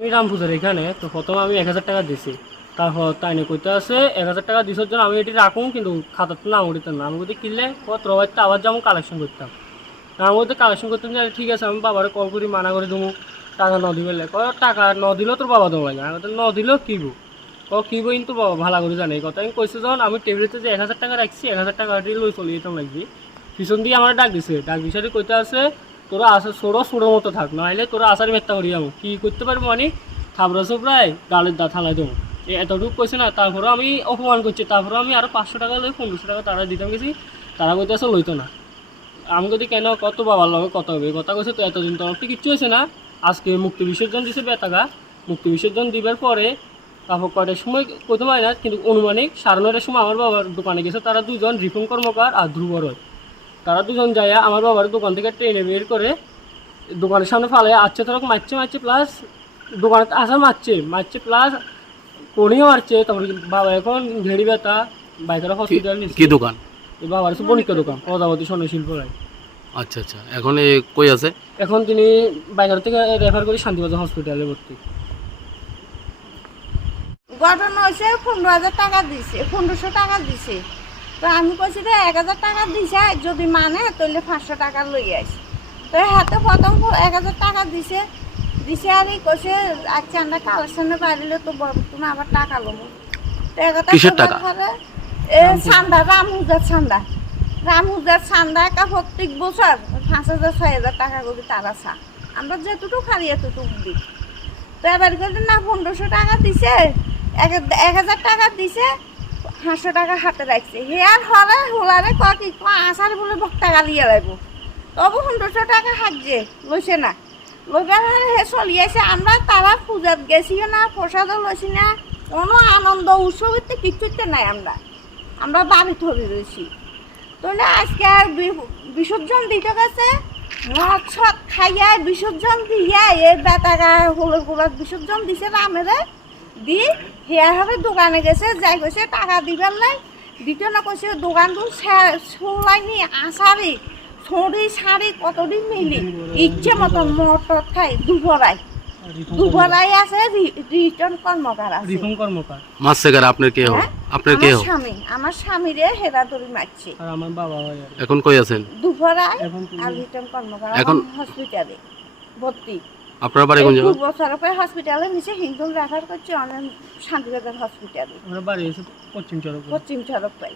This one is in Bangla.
আমি রামপুজোর এখানে তো প্রথমে আমি 1000 টাকা দিছি। তারপর তাই নিয়ে কইতে আছে 1000 টাকা দিছর জন্য আমি এটি রাখুন কিন্তু খাতার তো নাম উঠিতাম না। আমি যদি কিনলে পত্র হয়তো আবার যেমন কালেকশন করতাম। আমার মধ্যে কালেকশন করতাম যে ঠিক আছে আমি বাবারে কল করি মানা করে দেবো টাকা ন দিবে টাকা ন দিলেও তোর বাবা দেওয়া লাগে। আমি ন দিলেও কিব কিব কিন্তু বাবা ভালো করে জানে এই কথা। আমি কইছি যখন আমি টেবিলেতে যে 1000 টাকা রাখছি 1000 টাকা লই চলে যেতাম লাগবি। পিছন দিয়ে আমার ডাক দিছে, ডাক বিষয়ে কইতে আছে তোরা আসা ছোড়োর মতো থাক, নাহলে তোরা আসারই মেত্তা করি যাবো কী করতে পারবো মানে থাবড়া চোপড়ায় গালের দা থালাই দেবো এতটুকু কইছে না। তারপরেও আমি অপমান করছি, তারপরে আমি আরও 500 টাকা লই 1500 টাকা তারা দিতাম গেছি, তারা কইতে আছে লইতো না। আমি যদি কেন কত বাবার লগে কত হবে কথা কইছে তো এতদিন তো আমার কিচ্ছু হয়েছে না। আজকে মুক্তি বিসর্জন দিছে বেতাগা, মুক্তি বিসর্জন দিবার পরে তারপর কয়টার সময় কইতে পারি না কিন্তু অনুমানিক 9:30টার সময় আমার বাবার দোকানে গেছে তারা দুজন, রিফন কর্মকার আর ধ্রুব রয়। তারা দুজন যাইয়া আমার বাবার দোকান থেকে ট্রেনে বের করে দোকানের সামনে ফালে আচ্ছে তরক মারছে প্লাস দোকানে আসা মারছে প্লাস কোনিও মারছে। তারপরে বাবা এখন ঘেড়ি ব্যথা বাইকের হসপিটাল নিচ্ছে। কি দোকান? বাবার হচ্ছে বণিকা দোকান, প্রজাপতি স্বর্ণ শিল্প রায়। আচ্ছা আচ্ছা, এখন কই আছে? এখন তিনি বাইকার থেকে রেফার করে শান্তিবাজার হসপিটালে ভর্তি। ঘটনা হয়েছে 15,000 টাকা দিছে, 1500 টাকা দিছে। তো আমি কইছি যে 1000 টাকা দিছে, যদি মানে তাহলে 500 টাকা লই আইস। তো হাতে প্রথম 1000 টাকা দিছে আর এই কইছে আচ্ছা আমরা কালেকশনে পাইলে তো তুমি আবার টাকা লমু। কিসের টাকা? চান্দা, রামুজার চান্দা একটা প্রত্যেক বছর 5,000-6,000 টাকা করে তারা চা, আমরা যেটুকু খালি এতটুকু দিই। তো এবার করে না 1500 টাকা দিছে, 1000 টাকা দিছে, 500 টাকা হাতে রাখছে। হে আর হলে হোলারে কি আসার বলে বক্তা গালিয়ে লাগবো, তবু 1500 টাকা হাঁকছে লইছে না। লইবার হে চলিয়েছে, আমরা তারা পূজাত গেছিও না, প্রসাদও লইছি না, কোনো আনন্দ উৎসবের কিছুতে নাই। আমরা বাড়ি ধরে রয়েছি। তাহলে আজকে আর বিসর্জন দিতে গেছে, মদ সদ খাইয়া বিসর্জন দিয়া এই বেটাকা হলুদ গুলার বিসর্জন দিছে রামেরে দি হেয়ার হবে দোকানে গেছে, যাই গেছে টাকা দিবার নাই, দিতে না কইছে দোকানটো সোলাইনি আসারি ছড়ি শাড়ি কতদিন মিলি ইচ্ছে মতন মদ খাই দুভরাই আছে রিটার্ন কর্মকার আছে। রিফন কর্মকার মারছে কারা? আপনার কে হয়? আপনার কে হয়? আমার স্বামীরে হেরা ধরে মারছে। আর আমার বাবা হয়। এখন কই আছেন? দুপুরায় আর রিটার্ন কর্মকার এখন হসপিটালে ভর্তি। আপনার বাড়ি কোন জায়গা? 2 বছর পরে হসপিটালে নিচে হিন্দুল রেফার করছে অনেক শান্তিবাজার হসপিটালে। আমার বাড়ি এসে পশ্চিম চরক। পশ্চিম চরক পাই।